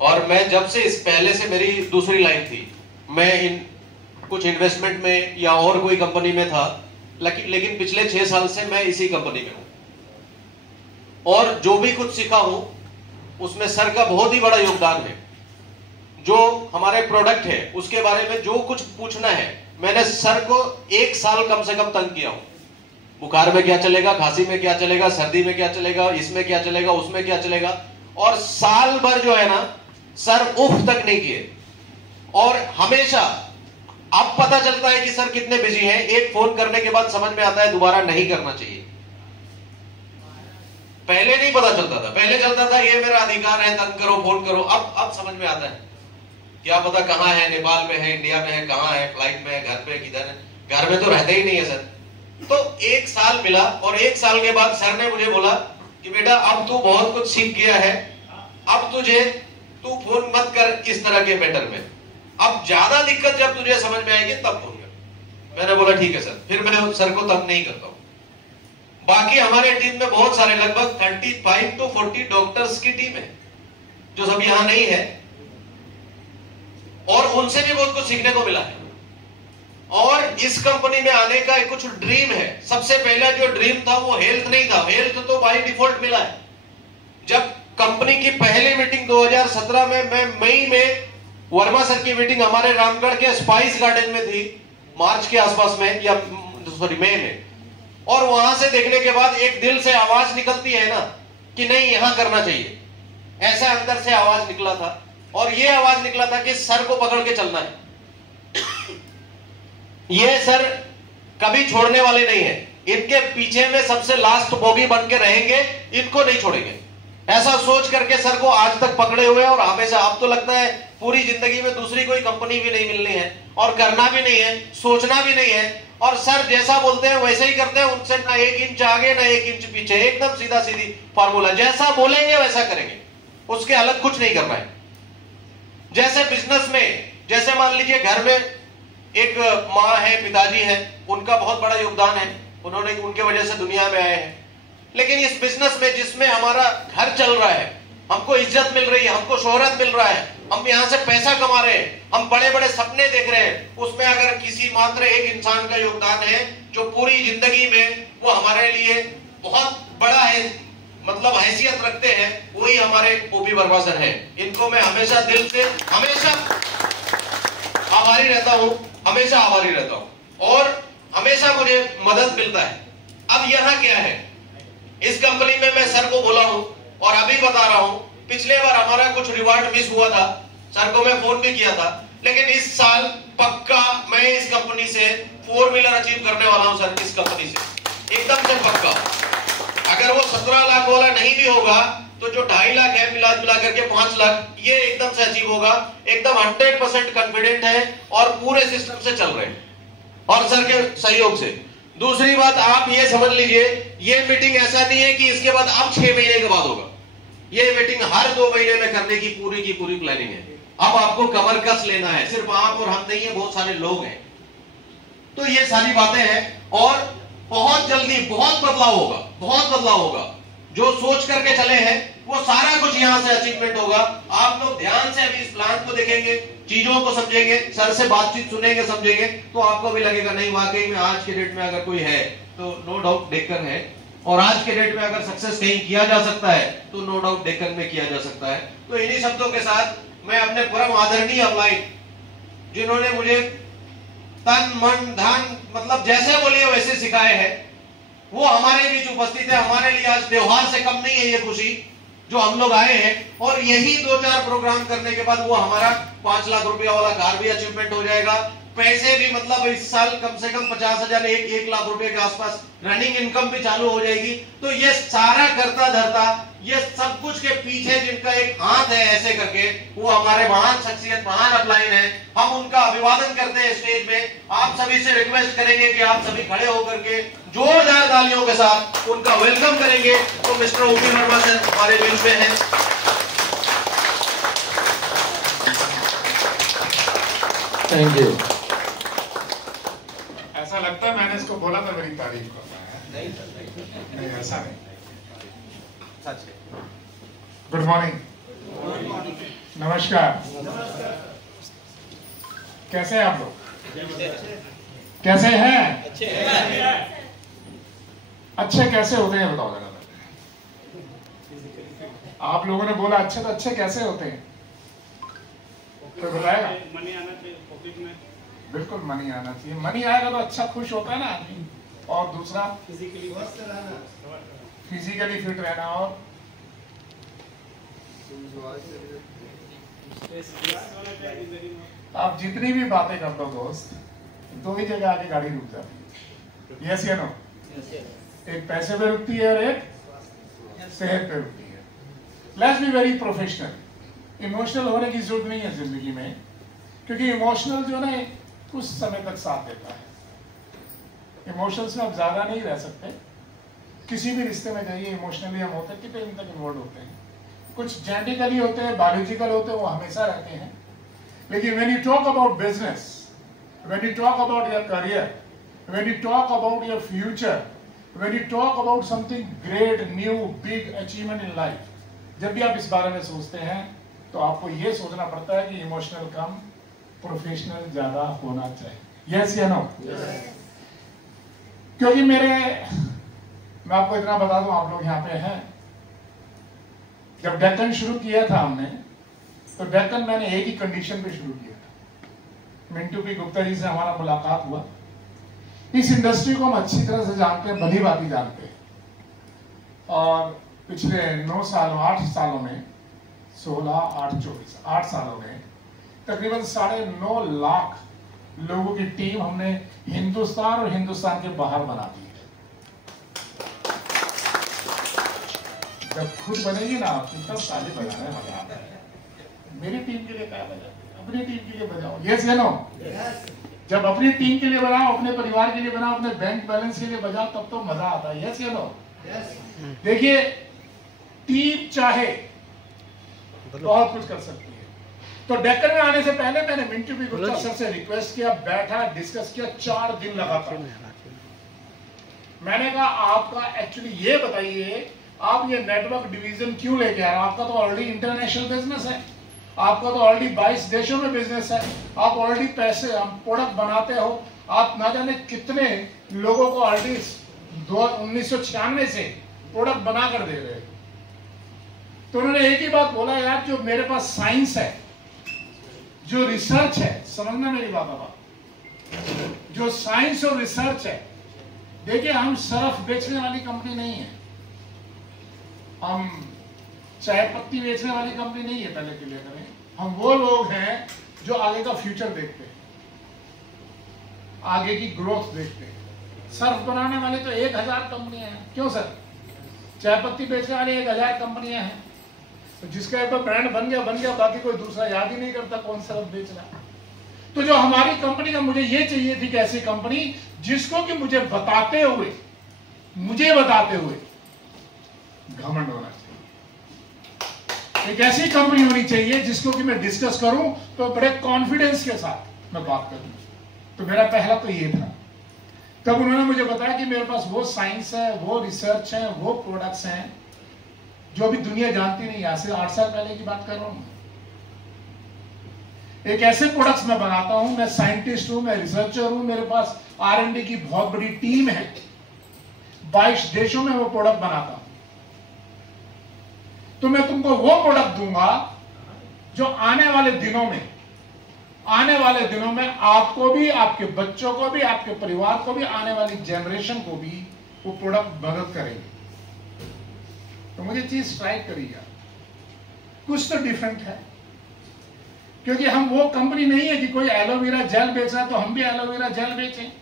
और मैं जब से इस पहले से मेरी दूसरी लाइन थी, मैं इन कुछ इन्वेस्टमेंट में या और कोई कंपनी में था, लेकिन पिछले 6 साल से मैं इसी कंपनी में हूं और जो भी कुछ सीखा हूं उसमें सर का बहुत ही बड़ा योगदान है। जो हमारे प्रोडक्ट है उसके बारे में जो कुछ पूछना है, मैंने सर को 1 साल कम से कम तंग किया हूं। बुखार में क्या चलेगा, खांसी में क्या चलेगा, सर्दी में क्या चलेगा, इसमें क्या चलेगा, उसमें क्या चलेगा, और साल भर जो है ना सर उफ तक नहीं किए। और हमेशा अब पता चलता है कि सर कितने बिजी हैं, एक फोन करने के बाद समझ में आता है दोबारा नहीं करना चाहिए। पहले नहीं पता चलता था, पहले चलता था ये मेरा अधिकार है, तंग करो, फोन करो। अब समझ में आता है, क्या पता कहां है, नेपाल में है, इंडिया में है, कहां है, फ्लाइट में है, घर पे, किधर है, घर में तो रहते ही नहीं है सर। तो 1 साल मिला और 1 साल के बाद सर ने मुझे बोला कि बेटा अब तू बहुत कुछ सीख गया है, अब तू फोन मत कर इस तरह के मैटर में, अब ज्यादा दिक्कत जब तुझे समझ में आएगी तब फोन कर। मैंने बोला ठीक है सर, फिर मैं सर को तब नहीं करता हूं। बाकी हमारे टीम में बहुत सारे लगभग 35 to 40 डॉक्टर्स की टीम है जो सब यहां नहीं है, और उनसे भी बहुत कुछ सीखने को मिला है। और इस कंपनी में आने का एक कुछ ड्रीम है। सबसे पहला जो ड्रीम था वो हेल्थ नहीं था, हेल्थ तो बाय डिफॉल्ट मिला है। जब कंपनी की पहली मीटिंग 2017 में, मैं मई में वर्मा सर की मीटिंग हमारे रामगढ़ के स्पाइस गार्डन में थी, मार्च के आसपास में, या सॉरी मई में, और वहां से देखने के बाद एक दिल से आवाज निकलती है ना कि नहीं यहां करना चाहिए, ऐसा अंदर से आवाज निकला था। और ये आवाज निकला था कि सर को पकड़ के चलना है, ये सर कभी छोड़ने वाले नहीं है, इनके पीछे में सबसे लास्ट बोगी बन के रहेंगे, इनको नहीं छोड़ेंगे, ऐसा सोच करके सर को आज तक पकड़े हुए। और हमेशा अब तो लगता है पूरी जिंदगी में दूसरी कोई कंपनी भी नहीं मिलनी है, और करना भी नहीं है, सोचना भी नहीं है, और सर जैसा बोलते हैं वैसे ही करते हैं, उनसे ना 1 इंच आगे ना 1 इंच पीछे, एकदम सीधा सीधी फॉर्मूला, जैसा बोलेंगे वैसा करेंगे, उसके अलग कुछ नहीं करना है। जैसे बिजनेस में, जैसे मान लीजिए घर में एक माँ है, पिताजी है, उनका बहुत बड़ा योगदान है, उन्होंने उनके वजह से दुनिया में आए हैं। लेकिन इस बिजनेस में जिसमें हमारा घर चल रहा है, हमको इज्जत मिल रही है, हमको शोहरत मिल रहा है, हम यहाँ से पैसा कमा रहे हैं, हम बड़े बड़े सपने देख रहे हैं, उसमें अगर किसी मात्र एक इंसान का योगदान है जो पूरी जिंदगी में वो हमारे लिए बहुत बड़ा है, मतलब हैसियत रखते हैं, वही हमारे ओपी वर्मा सर हैं। इनको मैं हमेशा दिल से हमेशा आभारी रहता हूं, हमेशा आभारी रहता हूं, और हमेशा मुझे मदद मिलता है। अब यहाँ क्या है, इस कंपनी में मैं सर को बोला हूं और अभी बता रहा हूं, पिछले बार हमारा कुछ रिवार्ड मिस हुआ था, सर को मैं फोन भी किया था, लेकिन इस साल पक्का मैं इस कंपनी से 4 व्हीलर अचीव करने वाला हूं सर, इस कंपनी से एकदम से पक्का। अगर वो 17 लाख वाला नहीं भी होगा तो जो 2.5 लाख है मिला जुला करके 5 लाख, ये एकदम से अचीव होगा, एकदम 100% कॉन्फिडेंट है, और पूरे सिस्टम से चल रहे हैं और सर के सहयोग से। दूसरी बात आप ये समझ लीजिए, ये मीटिंग ऐसा नहीं है कि इसके बाद अब 6 महीने के बाद होगा, ये मीटिंग हर 2 महीने में करने की पूरी प्लानिंग है। अब आपको कमर कस लेना है, सिर्फ आप और हम नहीं है, बहुत सारे लोग हैं। तो ये सारी बातें हैं, और बहुत जल्दी बहुत बदलाव होगा, बहुत बदलाव होगा। जो सोच करके चले हैं वो सारा कुछ यहां से अचीवमेंट होगा। आप लोग ध्यान से अभी इस प्लान को देखेंगे, चीजों को समझेंगे, सर से बातचीत सुनेंगे, समझेंगे, तो आपको भी लगेगा नहीं वाकई में आज के डेट में अगर कोई है तो नो डाउट डेक्कन है, और आज के डेट में अगर सक्सेस कहीं किया जा सकता है तो नो डाउट डेक्कन में किया जा सकता है। तो इन्हीं शब्दों के साथ मैं अपने परम आदरणीय अपलाइन, जिन्होंने मुझे तन मन धन मतलब जैसे बोलिए वैसे सिखाए हैं, वो हमारे बीच उपस्थित है। हमारे लिए आज त्योहार से कम नहीं है ये खुशी जो हम लोग आए हैं, और यही 2-4 प्रोग्राम करने के बाद वो हमारा 5 लाख रुपया वाला कार भी अचीवमेंट हो जाएगा। पैसे भी मतलब इस साल कम से कम 50,000 1 लाख रुपए के आसपास रनिंग इनकम भी चालू हो जाएगी। तो ये सारा करता धरता, ये सब कुछ के पीछे जिनका एक हाथ है ऐसे करके, वो हमारे महान शख्सियत, महान अपलाइन है। हम उनका अभिवादन करते हैं स्टेज में। आप सभी से रिक्वेस्ट करेंगे कि आप सभी खड़े होकर के जोरदार तालियों के साथ उनका वेलकम करेंगे। तो मिस्टर ओपी वर्मा सर हमारे बीच में हैं। Thank you. ऐसा लगता है मैंने इसको बोला था मेरी तारीफ करना है। नहीं ऐसा नहीं। Good morning. नमस्कार। कैसे हैं आप लोग? कैसे हैं? अच्छे कैसे होते हैं बताओ जरा। आप लोगों ने बोला अच्छे, तो अच्छे कैसे होते हैं तो बताएगा? मनी आना चाहिए पॉकेट में। बिल्कुल मनी आना चाहिए। मनी आएगा तो अच्छा खुश होता है ना आदमी। और दूसरा फिजिकली फिट रहना। और आप जितनी भी बातें करते हो दोस्त, दो ही जगह आके गाड़ी रुक जाती है। यस या नो? एक पैसे पे रुकती है और एक सेहत पे रुकती है। Let's be very professional. Emotional होने की जरूरत नहीं है जिंदगी में, क्योंकि इमोशनल जो है कुछ समय तक साथ देता है। इमोशंस में आप ज्यादा नहीं रह सकते। किसी भी रिश्ते में जाइए, इमोशनली हम होते हैं, कितने दिन तक इन्वॉल्व होते हैं। कुछ जेनेटिकली होते हैं, बायोलॉजिकल होते हैं, वो हमेशा रहते हैं। लेकिन when you talk about business, when you talk about your career, when you talk about your future, when you talk about something great, new, big achievement in life, जब भी आप इस बारे में सोचते हैं तो आपको ये सोचना पड़ता है कि इमोशनल कम, प्रोफेशनल ज्यादा होना चाहिए। यस या नो? क्योंकि मैं आपको इतना बता दूं, आप लोग यहाँ पे हैं, जब डेक्कन शुरू किया था हमने, तो डेक्कन मैंने एक ही कंडीशन पे शुरू किया था। मिंटू पी गुप्ता जी से हमारा मुलाकात हुआ। इस इंडस्ट्री को हम अच्छी तरह से जानते हैं, भली भांति जानते हैं। और पिछले 9 सालों 8 सालों में 16, 8, 24 8 सालों में तकरीबन 9.5 लाख लोगों की टीम हमने हिंदुस्तान और हिंदुस्तान के बाहर बना दी है। जब खुद बनेगी ना आपकी, तब ताली बजाना मजा आता है। मेरी टीम के लिए क्या बजाओ? अपनी टीम के लिए बजाओ। यस या नो? जब अपनी टीम के लिए बनाओ, अपने परिवार के लिए बनाओ, अपने बैंक बैलेंस के लिए बजाओ, तब तो मजा आता है। यस या नो? देखिए, टीम चाहे बहुत कुछ कर सकती है। तो डेक्कन में आने से पहले मैंने मिंटू पी गुप्ता सर से रिक्वेस्ट किया, बैठा, डिस्कस किया 4 दिन लगातार। मैंने कहा आपका एक्चुअली ये बताइए, आप ये नेटवर्क डिवीजन क्यों लेके आ रहे हो? आपका तो ऑलरेडी इंटरनेशनल बिजनेस है, आपका तो ऑलरेडी 22 देशों में बिजनेस है, आप ऑलरेडी पैसे प्रोडक्ट बनाते हो, आप ना जाने कितने लोगों को ऑलरेडी 1996 से प्रोडक्ट बना कर दे रहे हो। तो उन्होंने एक ही बात बोला, यार जो मेरे पास साइंस है, जो रिसर्च है, समझना मेरी बात अब, जो साइंस और रिसर्च है। देखिए, हम सर्फ बेचने वाली कंपनी नहीं है, हम चाय पत्ती बेचने वाली कंपनी नहीं है। पहले क्लियर करें, हम वो लोग हैं जो आगे का फ्यूचर देखते हैं, आगे की ग्रोथ देखते हैं। सर्फ बनाने वाले तो 1000 कंपनियां हैं। क्यों सर? चाय पत्ती बेचने वाली 1000 कंपनियां हैं। तो जिसका एक ब्रांड बन गया, बाकी कोई दूसरा याद ही नहीं करता कौन सर्फ बेच रहा है। तो जो हमारी कंपनी का, मुझे ये चाहिए थी कि ऐसी कंपनी जिसको कि मुझे बताते हुए घमंड होना चाहिए। एक ऐसी कंपनी होनी चाहिए जिसको कि मैं डिस्कस करूं तो बड़े कॉन्फिडेंस के साथ मैं बात करूं। तो मेरा पहला तो ये था। तब उन्होंने मुझे बताया कि मेरे पास वो साइंस है, वो रिसर्च है, वो प्रोडक्ट्स हैं जो अभी दुनिया जानती नहीं। आज से 8 साल पहले की बात कर रहा हूं। एक ऐसे प्रोडक्ट्स मैं बनाता हूं, मैं साइंटिस्ट हूं, मैं रिसर्चर हूं, मेरे पास R&D की बहुत बड़ी टीम है, 22 देशों में वो प्रोडक्ट बनाता हूं। तो मैं तुमको वो प्रोडक्ट दूंगा जो आने वाले दिनों में आपको भी, आपके बच्चों को भी, आपके परिवार को भी, आने वाली जनरेशन को भी वो प्रोडक्ट मदद करेंगे। तो मुझे चीज स्ट्राइक करी यार, कुछ तो डिफरेंट है। क्योंकि हम वो कंपनी नहीं है कि कोई एलोवेरा जेल बेच रहा है तो हम भी एलोवेरा जेल बेचें,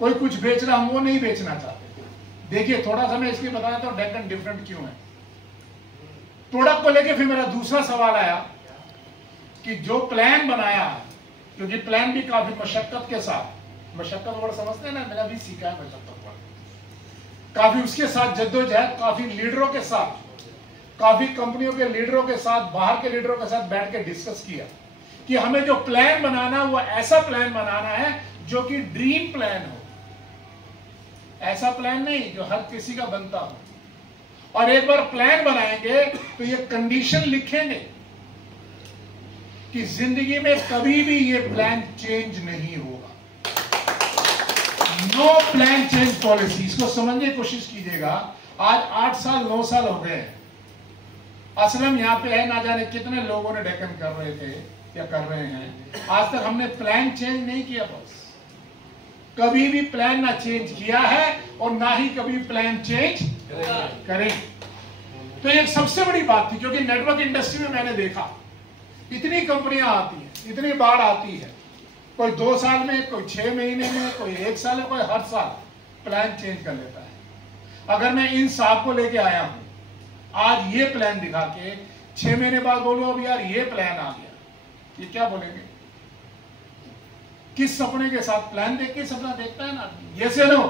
कोई कुछ बेच रहा, हम वो नहीं बेचना चाहते। देखिए, थोड़ा सा मैं इसलिए बताया तो डेक्कन डिफरेंट क्यों है। प्रोडक्ट को लेके फिर मेरा दूसरा सवाल आया कि जो प्लान बनाया, क्योंकि प्लान भी काफी मशक्कत के साथ, मशक्कत वर्ड समझते हैं ना, मैंने भी सीखा है मशक्कत वर्ड, काफी उसके साथ जद्दोजहद, काफी लीडरों के साथ, काफी कंपनियों के लीडरों के साथ, बाहर के लीडरों के साथ बैठ के डिस्कस किया कि हमें जो प्लान बनाना वो ऐसा प्लान बनाना है जो कि ड्रीम प्लान हो, ऐसा प्लान नहीं जो हर किसी का बनता हो। और एक बार प्लान बनाएंगे तो ये कंडीशन लिखेंगे कि जिंदगी में कभी भी ये प्लान चेंज नहीं होगा। नो प्लान चेंज पॉलिसी, इसको समझने की कोशिश कीजिएगा। आज 8 साल 9 साल हो गए हैं, असलम यहाँ पे है, ना जाने कितने लोगों ने डेकन कर रहे थे या कर रहे हैं, आज तक हमने प्लान चेंज नहीं किया। बस कभी भी प्लान ना चेंज किया है और ना ही कभी प्लान चेंज करें। तो एक सबसे बड़ी बात थी, क्योंकि नेटवर्क इंडस्ट्री में मैंने देखा इतनी कंपनियां आती हैं, इतनी बाढ़ आती है, कोई 2 साल में, कोई 6 महीने में, कोई 1 साल में, कोई हर साल प्लान चेंज कर लेता है। अगर मैं इन साहब को लेके आया हूं, आज ये प्लान दिखा के 6 महीने बाद बोलो अब यार ये प्लान आ गया, ये क्या बोलेंगे? किस सपने के साथ? प्लान देख के सपना देखता है ना आदमी। ये से नो,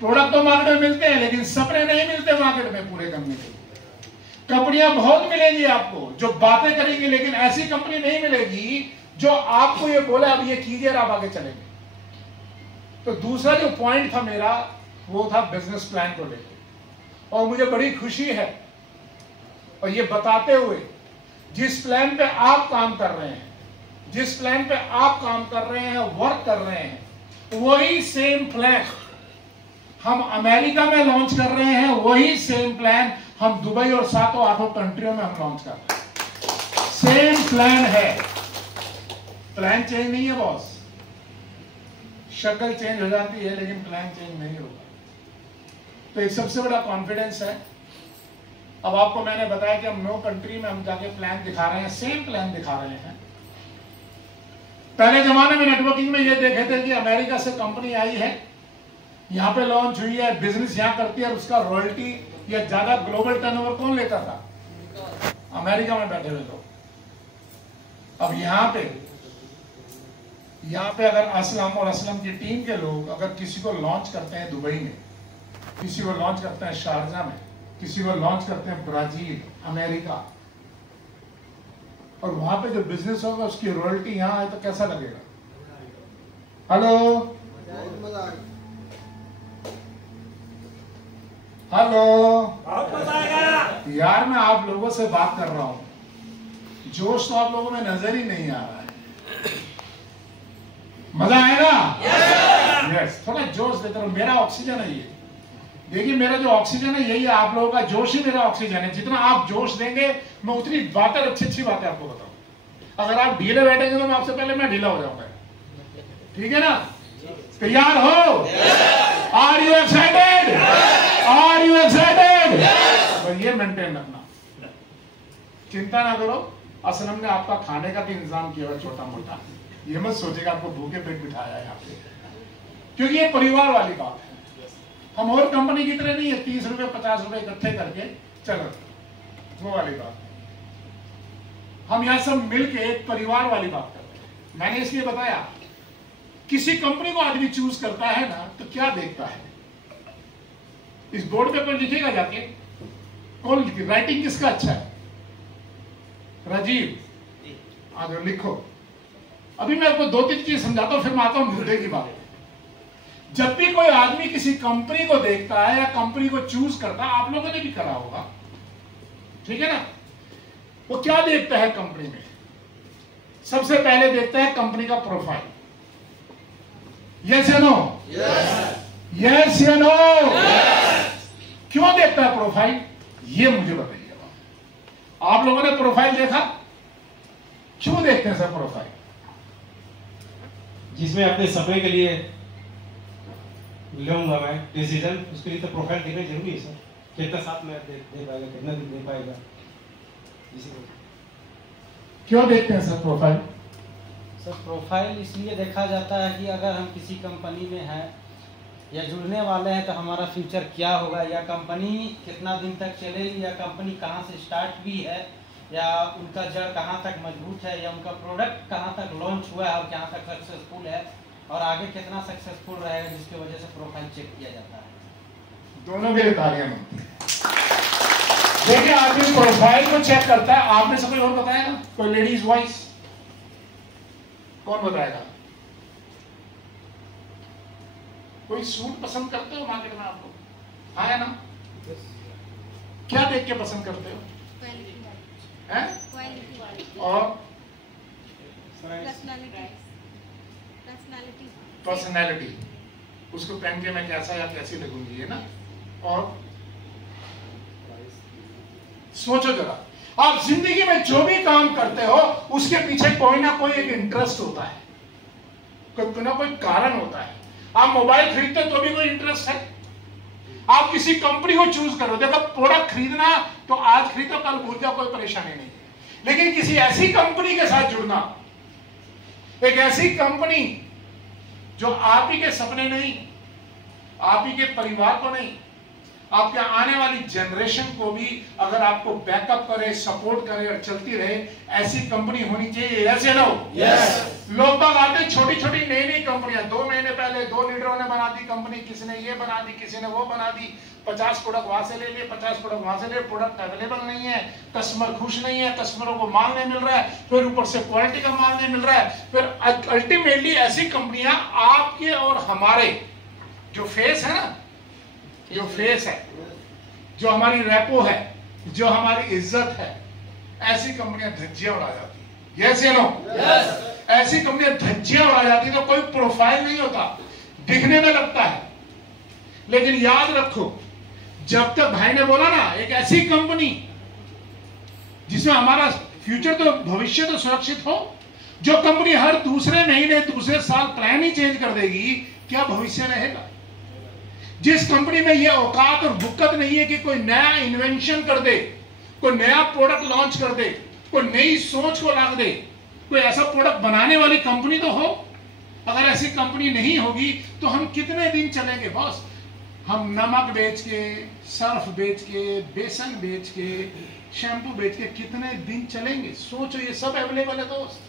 प्रोडक्ट तो मार्केट में मिलते हैं लेकिन सपने नहीं मिलते मार्केट में पूरे करने के लिए। कंपनियां बहुत मिलेंगी आपको जो बातें करेंगी, लेकिन ऐसी कंपनी नहीं मिलेगी जो आपको ये बोले अब ये कीजिए और आप आगे चलेंगे। तो दूसरा जो पॉइंट था मेरा, वो था बिजनेस प्लान को लेकर। और मुझे बड़ी खुशी है और ये बताते हुए, जिस प्लान पे आप काम कर रहे हैं, जिस प्लान पे आप काम कर रहे हैं, वर्क कर रहे हैं, वही सेम प्लान हम अमेरिका में लॉन्च कर रहे हैं, वही सेम प्लान हम दुबई और 7-8 कंट्रियों में हम लॉन्च कर रहे हैं। सेम प्लान है, प्लान चेंज नहीं है बॉस। शक्ल चेंज हो जाती है लेकिन प्लान चेंज नहीं होगा। तो एक सबसे बड़ा कॉन्फिडेंस है। अब आपको मैंने बताया कि हम 9 कंट्री में हम जाके प्लान दिखा रहे हैं, सेम प्लान दिखा रहे हैं। पहले जमाने में नेटवर्किंग में ये देखे थे कि अमेरिका से कंपनी आई है, यहां पे लॉन्च हुई है, बिजनेस यहां करती है और उसका रॉयल्टी या ज्यादा ग्लोबल टर्नओवर कौन लेता था? अमेरिका में बैठे हुए लोग। अब यहाँ पे अगर असलम और असलम की टीम के लोग अगर किसी को लॉन्च करते हैं दुबई में, किसी को लॉन्च करते हैं शारजा में, किसी को लॉन्च करते हैं ब्राजील, अमेरिका, और वहां पे जो बिजनेस होगा उसकी रॉयल्टी यहां आए तो कैसा लगेगा? हेलो हेलो, यार मैं आप लोगों से बात कर रहा हूं, जोश तो आप लोगों में नजर ही नहीं आ रहा है। मजा आएगा? यस, थोड़ा जोश देता हूं, मेरा ऑक्सीजन है ये। देखिए मेरा जो ऑक्सीजन है यही है, आप लोगों का जोश ही मेरा ऑक्सीजन है। जितना आप जोश देंगे मैं उतनी बातें, अच्छी बातें आपको बताऊं। अगर आप ढीले बैठेंगे तो मैं आपसे पहले मैं ढीला हो जाऊंगा। ठीक है ना? तैयार हो? Are you excited? Are you excited? तो ये मेंटेन रखना, चिंता ना करो। असलम ने आपका खाने का भी इंतजाम किया हुआ छोटा मोटा, ये मत सोचेगा आपको भूखे पेट बिठाया है यहाँ पे, क्योंकि ये परिवार वाली बात है। हम और कंपनी की तरह नहीं है 30 रुपए 50 रुपए इकट्ठे करके चलो, वो वाली बात। हम यहाँ सब मिलके एक परिवार वाली बात करते हैं। मैंने इसलिए बताया, किसी कंपनी को आदमी चूज करता है ना तो क्या देखता है? इस बोर्ड पे कोई लिखेगा जाके, कौन लिखे? राइटिंग किसका अच्छा है? राजीव, आ जाओ लिखो। अभी मैं आपको 2-3 चीज समझाता हूं, फिर मैं आता हूं मुद्दे की बात। जब भी कोई आदमी किसी कंपनी को देखता है या कंपनी को चूज करता है, आप लोगों ने भी करा होगा, ठीक है ना? वो क्या देखता है कंपनी में? सबसे पहले देखता है कंपनी का प्रोफाइल। यस या नो? यस या नो? क्यों देखता है प्रोफाइल? ये मुझे बताइए। आप लोगों ने प्रोफाइल देखा? क्यों देखते हैं सर प्रोफाइल? जिसमें अपने सपने के लिए लूंगा मैं डिसीजन, उसके लिए तो प्रोफाइल देखना जरूरी है सर। कितना साथ में दे पाएगा, कितना दिन दे पाएगा, क्यों देखते हैं सर प्रोफाइल? सर प्रोफाइल इसलिए देखा जाता है कि अगर हम किसी कंपनी में हैं या जुड़ने वाले हैं तो हमारा फ्यूचर क्या होगा, या कंपनी कितना दिन तक चलेगी, या कंपनी कहाँ से स्टार्ट हुई है, या उनका जड़ कहाँ तक मजबूत है, या उनका प्रोडक्ट कहाँ तक लॉन्च हुआ है और कहाँ तक सक्सेसफुल है, और आगे कितना सक्सेसफुल रहेगा, जिसकी वजह से प्रोफाइल चेक किया जाता है। दोनों के लिए तालियां बनती हैं। देखिए आदमी प्रोफाइल को चेक करता है। आप में से कोई और बताएगा? कोई लेडीज वॉइस कौन बताएगा? कोई सूट पसंद करते हो मार्केट में आप लोग? हाँ है ना? क्या देख के पसंद करते हो? हैं? और पर्सनैलिटी, उसको पहन के मैं कैसा या कैसी लगूंगी, है ना। और सोचो जरा, आप जिंदगी में जो भी काम करते हो उसके पीछे कोई ना कोई एक इंटरेस्ट होता है, कोई ना कोई कारण होता है। आप मोबाइल खरीदते तो भी कोई इंटरेस्ट है, आप किसी कंपनी को चूज करो, देखो प्रोडक्ट खरीदना तो आज खरीदो कल भूल जाओ, कोई परेशानी नहीं, लेकिन किसी ऐसी कंपनी के साथ जुड़ना, एक ऐसी कंपनी जो आप ही के सपने नहीं, आप ही के परिवार को नहीं, आपके आने वाली जनरेशन को भी अगर आपको बैकअप करे, सपोर्ट करे और चलती रहे, ऐसी कंपनी होनी चाहिए। यस या नो? यस। लोग बाग आते छोटी छोटी नई नई कंपनियां, 2 महीने पहले 2 लीडरों ने बना दी कंपनी, किसी ने ये बना दी, किसी ने वो बना दी, 50 प्रोडक्ट वहां से ले लिए, 50 प्रोडक्ट वहां से ले, प्रोडक्ट अवेलेबल नहीं है, कस्टमर खुश नहीं है, कस्टमरों को माल नहीं मिल रहा है, फिर ऊपर से क्वालिटी का माल नहीं मिल रहा है, फिर अल्टीमेटली ऐसी कंपनियां आपके और हमारे जो फेस है ना, जो फेस है, जो हमारी रेपो है, जो हमारी इज्जत है, ऐसी कंपनियां धज्जियां उड़ा जाती है। यस या नो? यस। ऐसी कंपनियां धज्जियां उड़ा जाती है, तो कोई प्रोफाइल नहीं होता, दिखने में लगता है, लेकिन याद रखो, जब तक भाई ने बोला ना, एक ऐसी कंपनी जिसमें हमारा फ्यूचर तो, भविष्य तो सुरक्षित हो, जो कंपनी हर दूसरे महीने, दूसरे साल प्लान ही चेंज कर देगी, क्या भविष्य रहेगा? जिस कंपनी में यह औकात और बुक्कत नहीं है कि कोई नया इन्वेंशन कर दे, कोई नया प्रोडक्ट लॉन्च कर दे, कोई नई सोच को ला दे, कोई ऐसा प्रोडक्ट बनाने वाली कंपनी तो हो। अगर ऐसी कंपनी नहीं होगी तो हम कितने दिन चलेंगे बॉस? हम नमक बेच के, सर्फ बेच के, बेसन बेच के, शैम्पू बेच के कितने दिन चलेंगे? सोचो, ये सब अवेलेबल है दोस्त,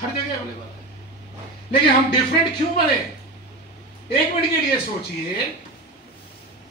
हर जगह अवेलेबल है, लेकिन हम डिफरेंट क्यों बने? एक मिनट के लिए सोचिए,